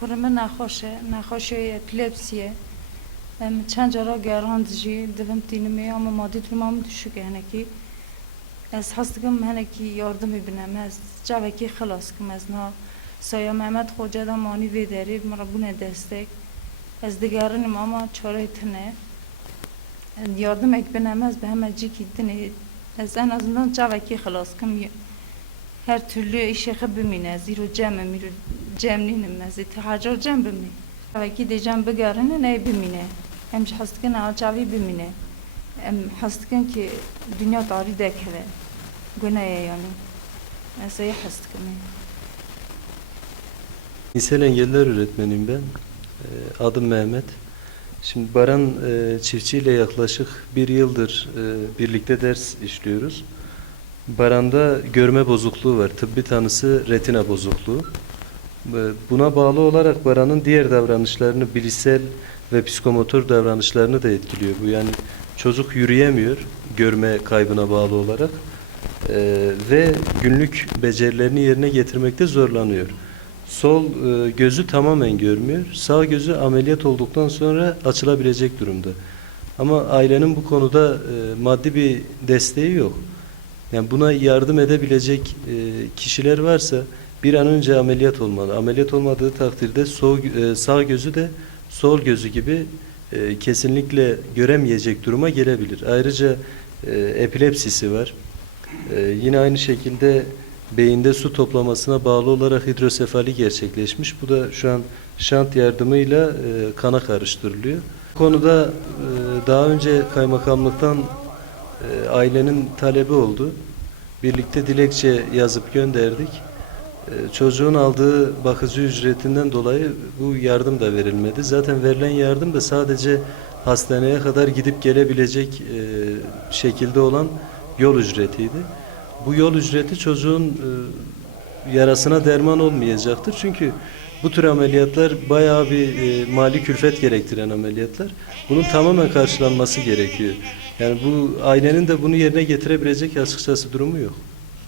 Kuruma naxoşe epilepsiye. Çend cara gerand jî divim tînimê ama madî durumam düşük henekî. Ez hestikim henekî yardımê binem. Ez cavekî xilas kim ez na Saya Mehmet Hoca da manî vê derê mira bûne destek. Ez digerinim ama çare tune. Yardımek binem ez bi hemecikî dinê. Ez en azından cavekî xilas kim. Her türlü işe bimine, ziro cem'e, miro cemlinim ez. İtihacar cem bimine. Vaki diyeceğim bigarine ne bimine. Hem hastikin alçavi bimine. Hem hastikin ki dünya tarihi dekhere. Güneye yani. Mesela hastikin. Cinsel engeller öğretmeniyim ben. Adım Mehmet. Şimdi Baran Çiftçi ile yaklaşık bir yıldır birlikte ders işliyoruz. Baran'da görme bozukluğu var. Tıbbi tanısı retina bozukluğu. Buna bağlı olarak Baran'ın diğer davranışlarını, bilişsel ve psikomotor davranışlarını da etkiliyor. Bu yani çocuk yürüyemiyor görme kaybına bağlı olarak ve günlük becerilerini yerine getirmekte zorlanıyor. Sol gözü tamamen görmüyor. Sağ gözü ameliyat olduktan sonra açılabilecek durumda. Ama ailenin bu konuda maddi bir desteği yok. Yani buna yardım edebilecek kişiler varsa bir an önce ameliyat olmalı. Ameliyat olmadığı takdirde sağ gözü de sol gözü gibi kesinlikle göremeyecek duruma gelebilir. Ayrıca epilepsisi var. Yine aynı şekilde beyinde su toplamasına bağlı olarak hidrosefali gerçekleşmiş. Bu da şu an şant yardımıyla kana karıştırılıyor. Bu konuda daha önce kaymakamlıktan ailenin talebi oldu. Birlikte dilekçe yazıp gönderdik. Çocuğun aldığı bakıcı ücretinden dolayı bu yardım da verilmedi. Zaten verilen yardım da sadece hastaneye kadar gidip gelebilecek şekilde olan yol ücretiydi. Bu yol ücreti çocuğun yarasına derman olmayacaktır. Çünkü bu tür ameliyatlar bayağı bir mali külfet gerektiren ameliyatlar. Bunun tamamen karşılanması gerekiyor. Yani bu ailenin de bunu yerine getirebilecek açıkçası durumu yok.